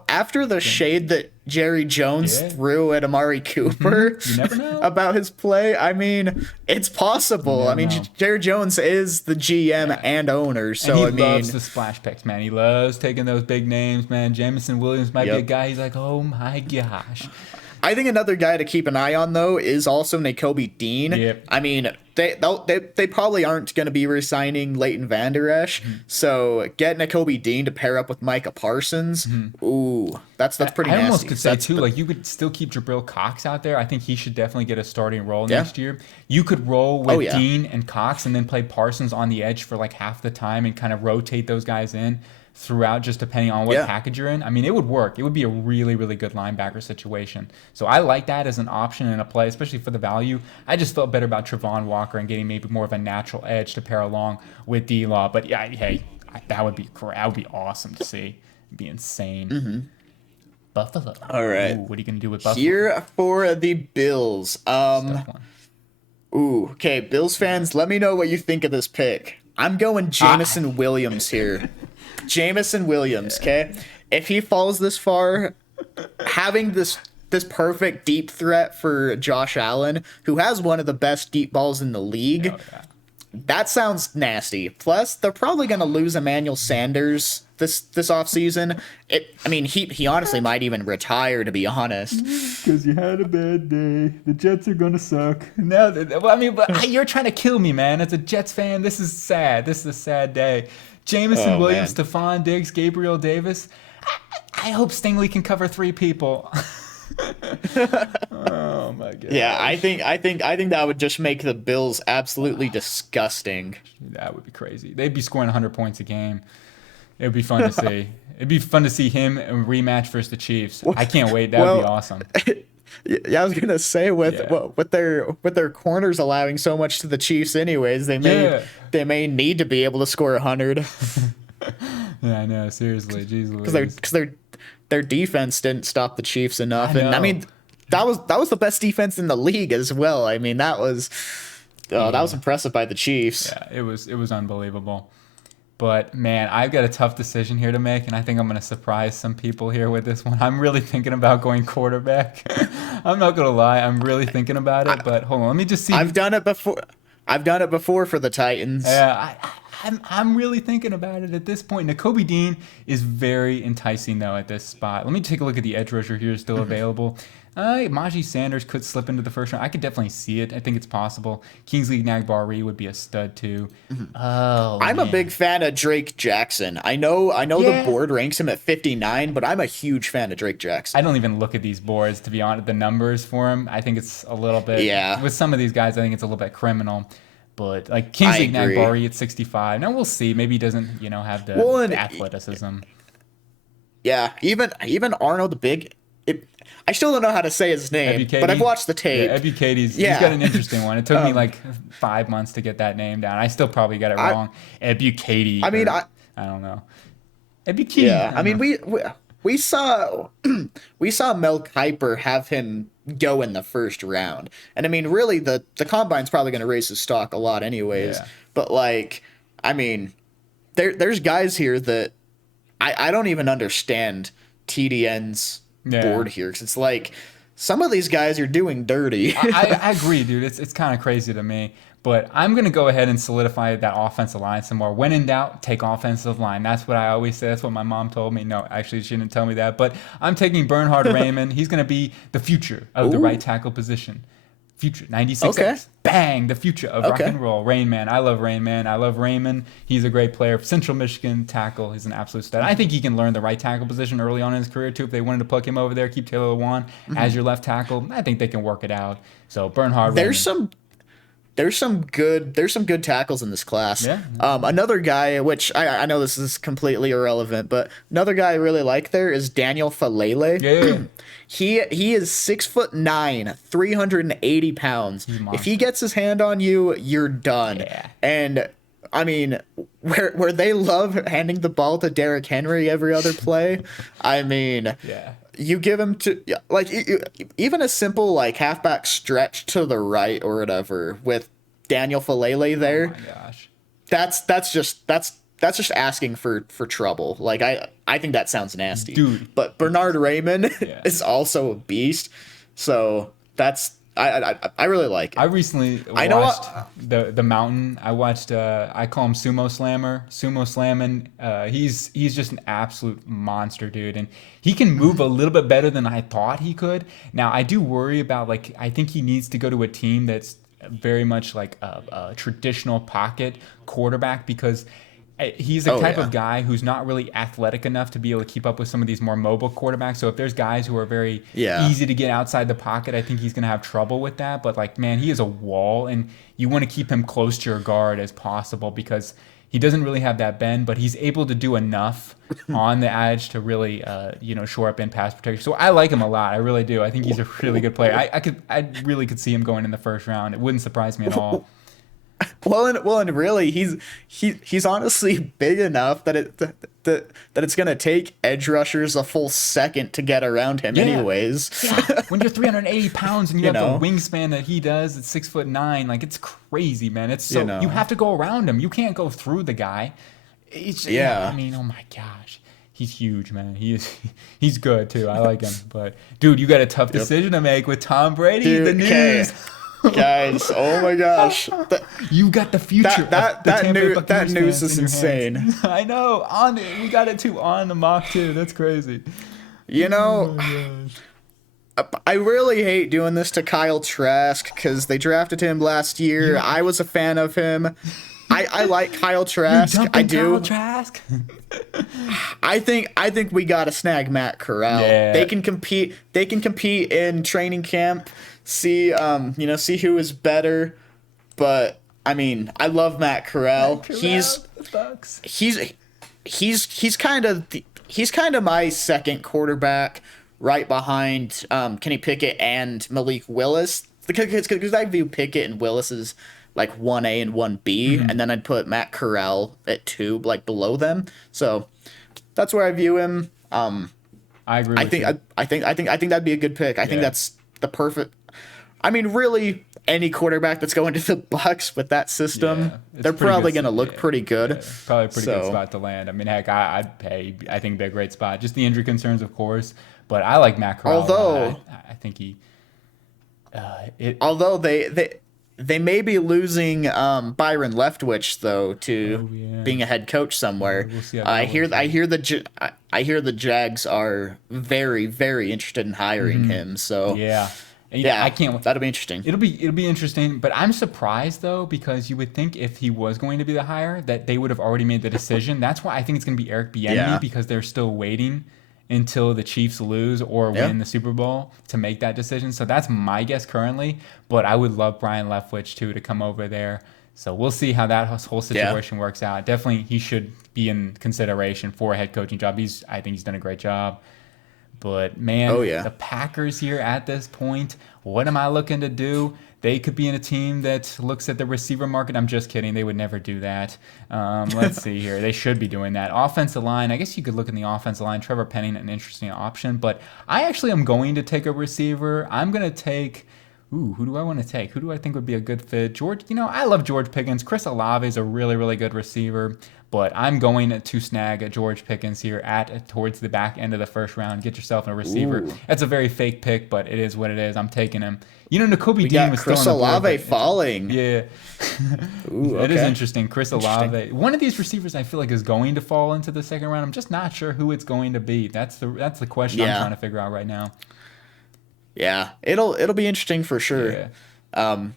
after the shade that Jerry Jones Yeah. threw at Amari Cooper You never know. about his play, I mean, it's possible. I never mean, know. Jerry Jones is the GM Yeah. and owner, And so he I mean, loves the splash picks, man. He loves taking those big names, man. Jamison Williams might be a Yep. guy. He's like, oh my gosh. I think another guy to keep an eye on though is also Nakobe Dean. Yep. I mean, they probably aren't going to be re-signing Leighton Vander Esch, so get Nakobe Dean to pair up with Micah Parsons. Ooh, that's pretty I nasty. almost could say That's- too, like you could still keep Jabril Cox out there. I think he should definitely get a starting role Yeah. next year. You could roll with Oh, yeah. Dean and Cox and then play Parsons on the edge for like half the time and kind of rotate those guys in throughout, just depending on what Yeah. package you're in. I mean, it would work. It would be a really, really good linebacker situation. So I like that as an option in a play, especially for the value. I just felt better about Travon Walker and getting maybe more of a natural edge to pair along with D-Law. But yeah, hey, that would be awesome to see. It'd be insane. Buffalo. All right. Ooh, what are you gonna do with Buffalo? Here for the Bills. Tough one. Okay, Bills fans, let me know what you think of this pick. I'm going Jamison Williams here. Jamison Williams, okay? If he falls this far, having this perfect deep threat for Josh Allen, who has one of the best deep balls in the league, Oh, yeah. that sounds nasty. Plus, they're probably going to lose Emmanuel Sanders this offseason. He honestly might even retire, to be honest. Because you had a bad day. The Jets are gonna suck. No, but you're trying to kill me, man. As a Jets fan, this is sad. This is a sad day. Jamison Oh, Williams, man. Stephon Diggs, Gabriel Davis. I hope Stingley can cover 3 people. Oh my god. Yeah, I think that would just make the Bills absolutely disgusting. That would be crazy. They'd be scoring 100 points a game. It would be fun to see. It'd be fun to see him in rematch versus the Chiefs. I can't wait. That would be awesome. Yeah, I was gonna say with their corners allowing so much to the Chiefs, anyways, they may need to be able to score 100 Yeah, I know. Seriously, jeez Louise. because their defense didn't stop the Chiefs enough, and I know. mean that was the best defense in the league as well. I mean that was impressive by the Chiefs. Yeah, it was unbelievable. But man, I've got a tough decision here to make, and I think I'm going to surprise some people here with this one. I'm really thinking about going quarterback. I'm not going to lie, I'm really thinking about it. But hold on, let me just see. I've done it before for the Titans. Yeah, I'm really thinking about it at this point. Nakobe Dean is very enticing though at this spot. Let me take a look at the edge rusher here still available. Najee Sanders could slip into the first round. I could definitely see it. I think it's possible. Kingsley Nagbari would be a stud too. Oh, I'm a man. big fan of Drake Jackson. I know Yeah. the board ranks him at 59, but I'm a huge fan of Drake Jackson. I don't even look at these boards to be honest. The numbers for him, I think it's a little bit. Yeah. With some of these guys, I think it's a little bit criminal. But like Kingsley agree. Nagbari at 65. Now we'll see. Maybe he doesn't, have the, Well, and- the athleticism. Yeah, even Arnold the Big. I still don't know how to say his name, Ebukati? but I've watched the tape. Yeah, Ebukati's, Yeah. he's got an interesting one. It took me like 5 months to get that name down. I still probably got it wrong. Ebukati. I mean, I don't know. Ebukati. Yeah, I mean we saw Mel Kiper have him go in the first round, and I mean really the combine's probably going to raise his stock a lot anyways. Yeah. But like, I mean, there's guys here that I don't even understand TDN's board here because it's like some of these guys are doing dirty. I agree, dude. It's kind of crazy to me. But I'm going to go ahead and solidify that offensive line some more. When in doubt, take offensive line. That's what I always say. That's what my mom told me. No, actually, she didn't tell me that. But I'm taking Bernhard Raymond. He's going to be the future of the right tackle position. Future, 96X. Okay. Bang, the future of rock and roll. Rain Man. I love Rain Man. I love Raymond. He's a great player. Central Michigan tackle. He's an absolute stud. I think he can learn the right tackle position early on in his career, too. If they wanted to plug him over there, keep Taylor Lewan as your left tackle, I think they can work it out. So Bernhard Raymond. There's some good tackles in this class. Yeah. Another guy, which I know this is completely irrelevant, but another guy I really like there is Daniel Falele. Yeah. He is 6'9", 380 pounds. If he gets his hand on you, you're done. Yeah. And I mean, where they love handing the ball to Derrick Henry every other play, I mean, Yeah. you give him to like even a simple like halfback stretch to the right or whatever with Daniel Falele there. Oh my gosh. That's just asking for trouble. Like I think that sounds nasty. Dude. But Bernhard Raymond Yeah. is also a beast. So that's I really like it. I recently watched the Mountain. I watched I call him Sumo Slammer. Sumo Slamming. He's just an absolute monster, dude, and he can move a little bit better than I thought he could. Now I do worry about I think he needs to go to a team that's very much like a traditional pocket quarterback because he's the type of guy who's not really athletic enough to be able to keep up with some of these more mobile quarterbacks. So if there's guys who are very easy to get outside the pocket, I think he's going to have trouble with that. But man, he is a wall, and you want to keep him close to your guard as possible because he doesn't really have that bend, but he's able to do enough on the edge to really, shore up in pass protection. So I like him a lot. I really do. I think he's a really good player. I really could see him going in the first round. It wouldn't surprise me at all. Well, and really, he's honestly big enough that it's gonna take edge rushers a full second to get around him, anyways. Yeah. When you're 380 pounds and you have the wingspan that he does at 6'9", it's crazy, man. It's so you have to go around him. You can't go through the guy. I mean, oh my gosh. He's huge, man. He's good too. I like him. But dude, you got a tough decision to make with Tom Brady. Dude, the news. Guys, oh my gosh. You got the future. That news is insane. I know. We got it too on the mock too. That's crazy. I really hate doing this to Kyle Trask because they drafted him last year. I was a fan of him. I like Kyle Trask. I do. Kyle Trask? I think we gotta snag Matt Corral. Yeah. They can compete in training camp. See who is better, but I mean, I love Matt Corral. He's kind of my second quarterback, right behind Kenny Pickett and Malik Willis, because I view Pickett and Willis as like 1A and 1B, and then I'd put Matt Corral at 2, like below them. So that's where I view him. I agree. I think that'd be a good pick. I think that's the perfect. I mean, really, any quarterback that's going to the Bucs with that system, they're probably going to look pretty good. Yeah, probably a pretty good spot to land. I mean, heck, I'd pay. I think it'd be a great spot. Just the injury concerns, of course, but I like Matt Corral. Although, I think he. Although they may be losing Byron Leftwich though to being a head coach somewhere. We'll see I hear the Jags are very, very interested in hiring him. So I can't. That'll be interesting. It'll be interesting, but I'm surprised though because you would think if he was going to be the hire that they would have already made the decision. That's why I think it's going to be Eric Bieniemy because they're still waiting until the Chiefs lose or win the Super Bowl to make that decision. So that's my guess currently. But I would love Brian Leftwich too to come over there. So we'll see how that whole situation works out. Definitely, he should be in consideration for a head coaching job. I think he's done a great job. But, man, the Packers here at this point, what am I looking to do? They could be in a team that looks at the receiver market. I'm just kidding. They would never do that. Let's see here. They should be doing that. Offensive line, I guess you could look in the offensive line. Trevor Penning, an interesting option. But I actually am going to take a receiver. I'm going to take Ooh, who do I want to take? Who do I think would be a good fit? George, I love George Pickens. Chris Olave is a really, really good receiver, but I'm going to snag George Pickens here towards the back end of the first round. Get yourself a receiver. Ooh. That's a very fake pick, but it is what it is. I'm taking him. N'Kobe We Dean got was still Chris on the board, Olave but falling. yeah, Ooh, it is okay. interesting. Chris Interesting. Olave, one of these receivers, I feel like is going to fall into the second round. I'm just not sure who it's going to be. That's the question I'm Yeah. trying to figure out right now. Yeah. It'll be interesting for sure. Yeah.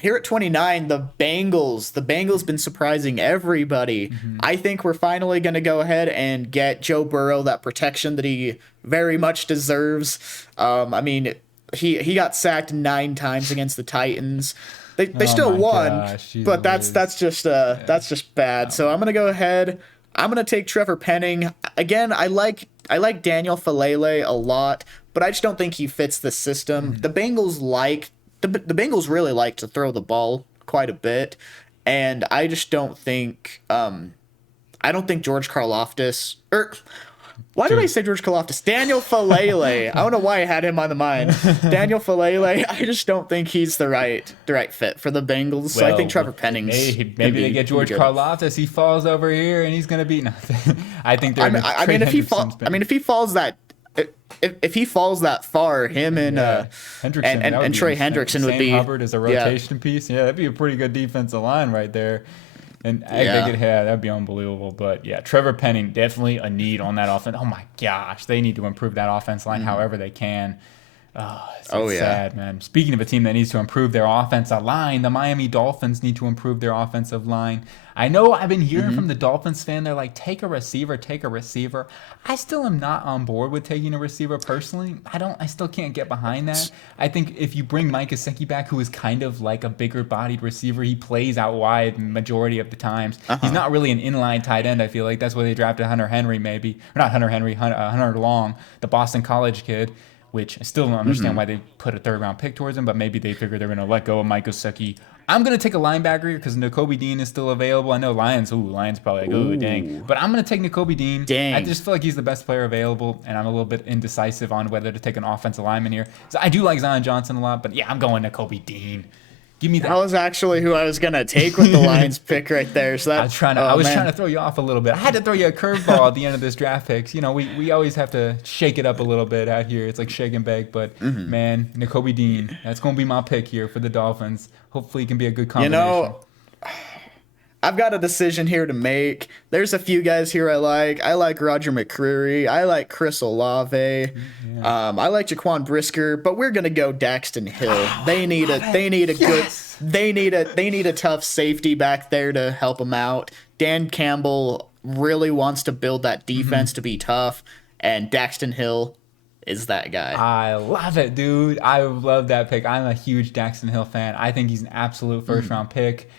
Here at 29, the Bengals. The Bengals been surprising everybody. I think we're finally going to go ahead and get Joe Burrow that protection that he very much deserves. I mean, he got sacked 9 times against the Titans. They Oh still my won, gosh, he's but that's whiz. that's just bad. So I'm gonna go ahead. I'm gonna take Trevor Penning again. I like Daniel Falele a lot, but I just don't think he fits the system. The Bengals really like to throw the ball quite a bit, and I just don't think I don't think George Karlaftis or why did I say George Karlaftis? Daniel Falele. I don't know why I had him on the mind. Daniel Falele. I just don't think he's the right fit for the Bengals. So I think Trevor Penning's maybe they get George Karlaftis. He falls over here and he's gonna beat nothing. I think they're. I mean, if he falls that. If he falls that far, him and Hendrickson and Trey Hendrickson would Sam be Hubbard as a rotation piece. Yeah, that'd be a pretty good defensive line right there. And that'd be unbelievable. But yeah, Trevor Penning definitely a need on that offense. Oh my gosh, they need to improve that offense line however they can. Oh, it's sad, man. Speaking of a team that needs to improve their offensive line, the Miami Dolphins need to improve their offensive line. I know I've been hearing from the Dolphins fan, they're like, take a receiver, take a receiver. I still am not on board with taking a receiver personally. I still can't get behind that. I think if you bring Mike Gesicki back, who is kind of like a bigger bodied receiver, he plays out wide majority of the times. He's not really an inline tight end, I feel like. That's why they drafted Hunter Henry, maybe. Or not Hunter Henry, Hunter Long, the Boston College kid. Which I still don't understand why they put a third-round pick towards him, but maybe they figure they're going to let go of Mike Gesicki. I'm going to take a linebacker here because N'Kobe Dean is still available. I know Lions probably like, oh, dang. But I'm going to take N'Kobe Dean. Dang. I just feel like he's the best player available, and I'm a little bit indecisive on whether to take an offensive lineman here. So I do like Zion Johnson a lot, but yeah, I'm going N'Kobe Dean. Give me that. That was actually who I was gonna take with the Lions pick right there. So that I was trying to throw you off a little bit. I had to throw you a curveball at the end of this draft picks. We always have to shake it up a little bit out here. It's like shake and bake. But man, N'Kobe Dean, that's gonna be my pick here for the Dolphins. Hopefully, it can be a good combination. I've got a decision here to make. There's a few guys here I like. I like Roger McCreary. I like Chris Olave. I like Jaquan Brisker, but we're gonna go Daxton Hill. They need a tough safety back there to help them out. Dan Campbell really wants to build that defense to be tough, and Daxton Hill is that guy. I love it, dude. I love that pick. I'm a huge Daxton Hill fan. I think he's an absolute first-round pick.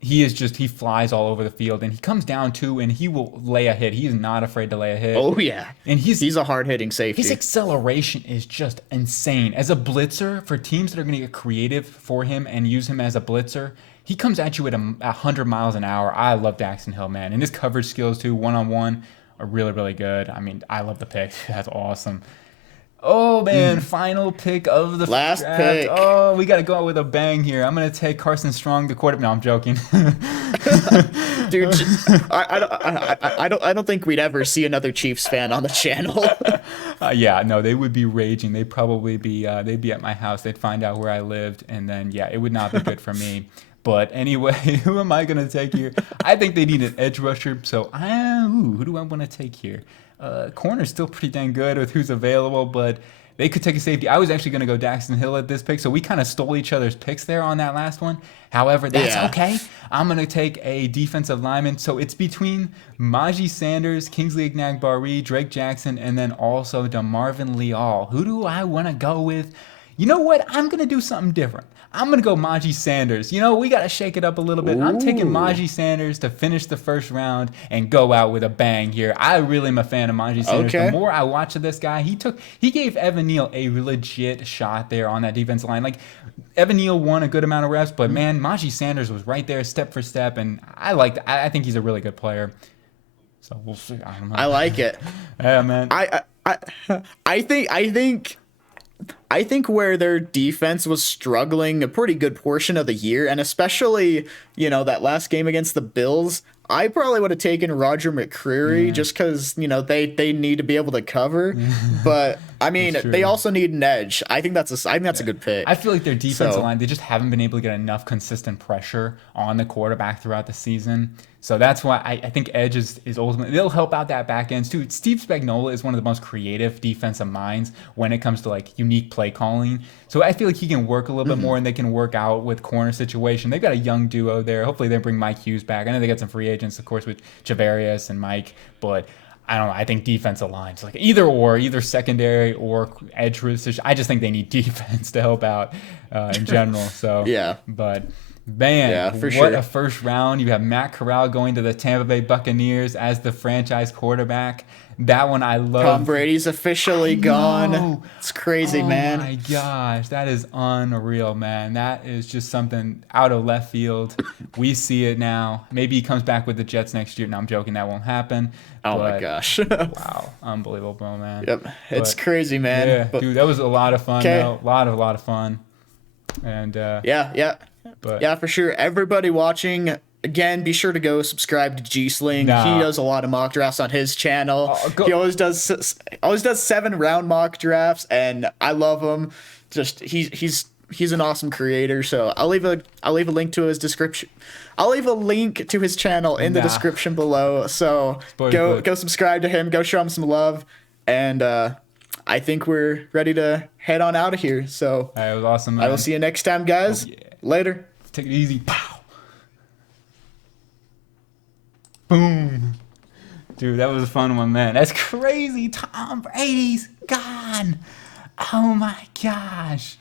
He flies all over the field, and he comes down too, and he will lay a hit. He is not afraid to lay a hit. Oh yeah, and he's a hard-hitting safety. His acceleration is just insane. As a blitzer, for teams that are going to get creative for him and use him as a blitzer, he comes at you at 100 miles an hour. I love Daxton Hill, man, and his coverage skills too, one-on-one, are really, really good. I mean, I love the pick. That's awesome. Oh man, final pick of the last draft. pick. Oh, we got to go out with a bang here. I'm gonna take Carson Strong, the quarterback. No, I'm joking. Dude, I don't think we'd ever see another Chiefs fan on the channel. Yeah, no, they would be raging. They'd probably be they'd be at my house. They'd find out where I lived, and then yeah, it would not be good for me. But anyway, who am I gonna take here? I think they need an edge rusher. So who do I want to take here? Corner's still pretty dang good with who's available, but they could take a safety. I was actually going to go Daxton Hill at this pick, so we kind of stole each other's picks there on that last one. However, that's okay. I'm going to take a defensive lineman. So it's between Najee Sanders, Kingsley Enagbare, Drake Jackson, and then also DeMarvin Leal. Who do I want to go with? You know what? I'm going to do something different. I'm going to go Najee Sanders. We got to shake it up a little bit. Ooh. I'm taking Najee Sanders to finish the first round and go out with a bang here. I really am a fan of Najee Sanders. Okay. The more I watch of this guy, he gave Evan Neal a legit shot there on that defensive line. Like, Evan Neal won a good amount of reps, but man, Najee Sanders was right there step for step, and I think he's a really good player. So we'll see. I don't know. I like it. Yeah, man. I think I think where their defense was struggling a pretty good portion of the year, and especially, that last game against the Bills, I probably would have taken Roger McCreary Yeah. just because, they need to be able to cover. But I mean, It's they true. also need an edge. I think that's a good I pick. feel like their defensive So, line, they just haven't been able to get enough consistent pressure on the quarterback throughout the season. So that's why I think edge is ultimately, they'll help out that back end too. Steve Spagnuolo is one of the most creative defensive minds when it comes to like unique play calling. So I feel like he can work a little bit more and they can work out with corner situation. They've got a young duo there. Hopefully they bring Mike Hughes back. I know they got some free agents, of course, with Javarius and Mike, but I don't know. I think defensive lines, like either secondary or edge position. I just think they need defense to help out in general. So, yeah. but man, Yeah, for what sure. a first round! You have Matt Corral going to the Tampa Bay Buccaneers as the franchise quarterback. That one I Tom love. Brady's I officially gone. know. It's crazy, Oh man. my gosh, that is unreal, man. That is just something out of left field. We see it now. Maybe he comes back with the Jets next year. No, I'm joking. That won't happen. Oh my But gosh. wow, unbelievable, man. Yep. It's But crazy, man. yeah, But dude, that was a lot of fun, okay. though. A lot of fun. And Yeah, yeah. but Yeah, for sure. Everybody watching, again, be sure to go subscribe to Gsling. He nah, does a lot of mock drafts on his channel. He go. always does 7 round mock drafts, and I love him. Just he's an awesome creator. So I'll leave a link to his description. I'll leave a link to his channel in the Nah, description below. So spoiler go alert. go subscribe to him. Go show him some love, and I think we're ready to head on out of here. So It was awesome, I will man. see you next time, Oh guys. yeah, Later. take it easy. Pow. Boom. Dude, that was a fun one, man. That's crazy. Tom Brady's gone. Oh my gosh.